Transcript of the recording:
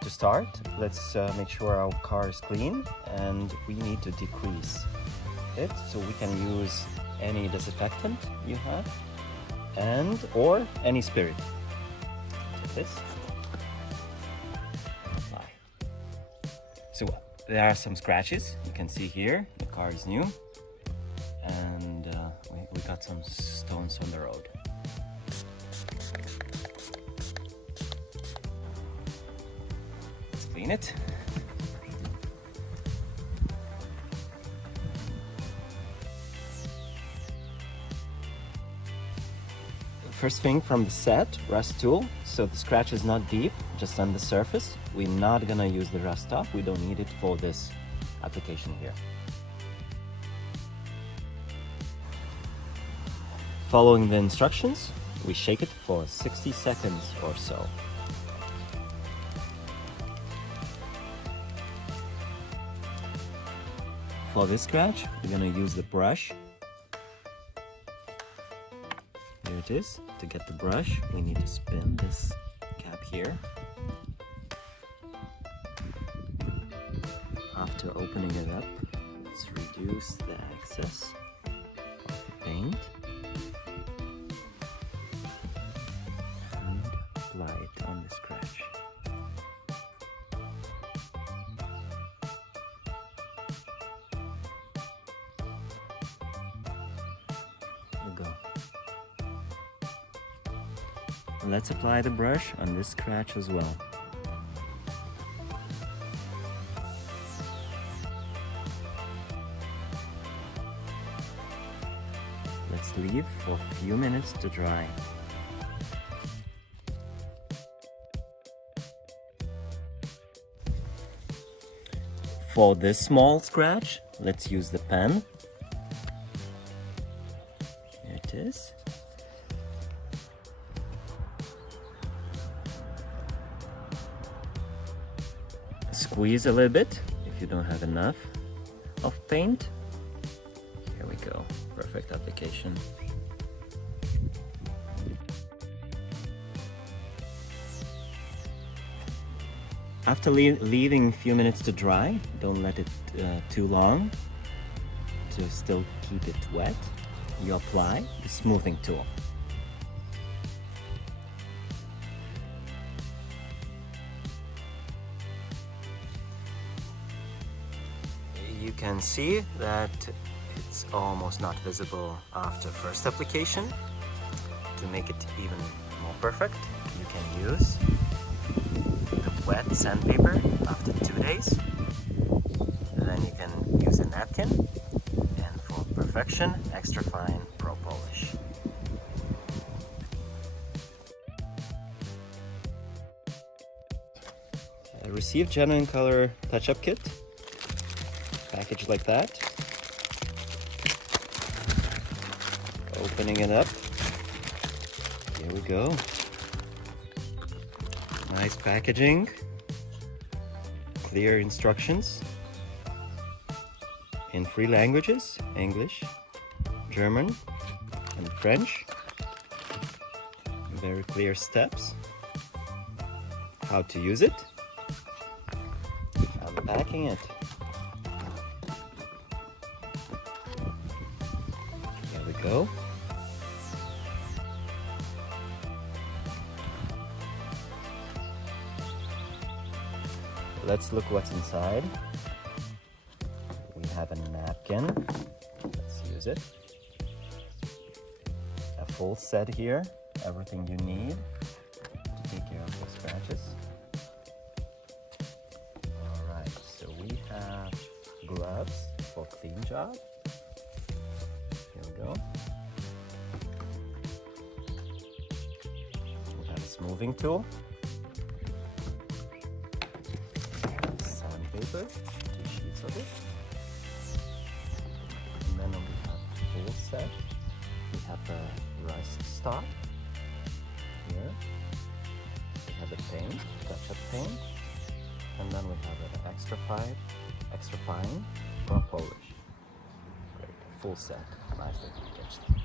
To start, let's make sure our car is clean, and we need to decrease it, so we can use any disinfectant you have or any spirit. Like this. Apply. So there are some scratches you can see here. The car is new, and we got some stones on the road. Let's clean it. First thing, from the set, rust tool, so the scratch is not deep, just on the surface. We're not gonna use the rust top, we don't need it for this application here. Following the instructions, we shake it for 60 seconds or so. For this scratch, we're gonna use the brush. Here it is. To get the brush, we need to spin this cap here. After opening it up, let's reduce the excess of the paint and apply it on the scratch. There we go. Let's apply the brush on this scratch as well. Let's leave for a few minutes to dry. For this small scratch, let's use the pen. Here it is. Squeeze a little bit if you don't have enough of paint. Here we go, perfect application. After leaving a few minutes to dry, don't let it too long to still keep it wet. You apply the smoothing tool. You can see that it's almost not visible after first application. To make it even more perfect, you can use the wet sandpaper after 2 days. Then you can use a napkin, and for perfection, extra fine pro polish. I received Genuine Color touch-up kit. Packaged like that. Opening it up. Here we go. Nice packaging. Clear instructions in 3 languages: English, German, and French. Very clear steps. How to use it. Unpacking it. Go. Let's look what's inside. We have a napkin. Let's use it. A full set here. Everything you need to take care of the scratches. Alright, so we have gloves for clean job. Here we go. We have a smoothing tool. Sandpaper, 2 sheets of it. And then we have a full set. We have a rust stop here. We have the paint, touch-up paint. And then we have an extra fine pro polish. Great, full set. Nice package.